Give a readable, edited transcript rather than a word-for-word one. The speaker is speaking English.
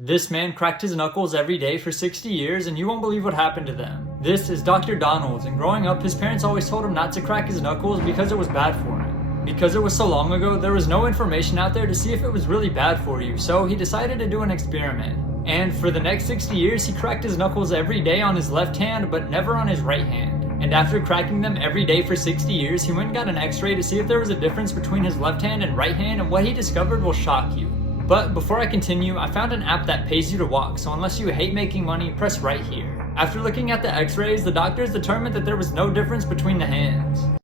This man cracked his knuckles every day for 60 years and you won't believe what happened to them. This is Dr. Donalds, and growing up his parents always told him not to crack his knuckles because it was bad for him. Because it was so long ago, there was no information out there to see if it was really bad for you, so he decided to do an experiment. And for the next 60 years he cracked his knuckles every day on his left hand but never on his right hand. And after cracking them every day for 60 years, he went and got an x-ray to see if there was a difference between his left hand and right hand, and what he discovered will shock you. But before I continue, I found an app that pays you to walk, so unless you hate making money, press right here. After looking at the x-rays, the doctors determined that there was no difference between the hands.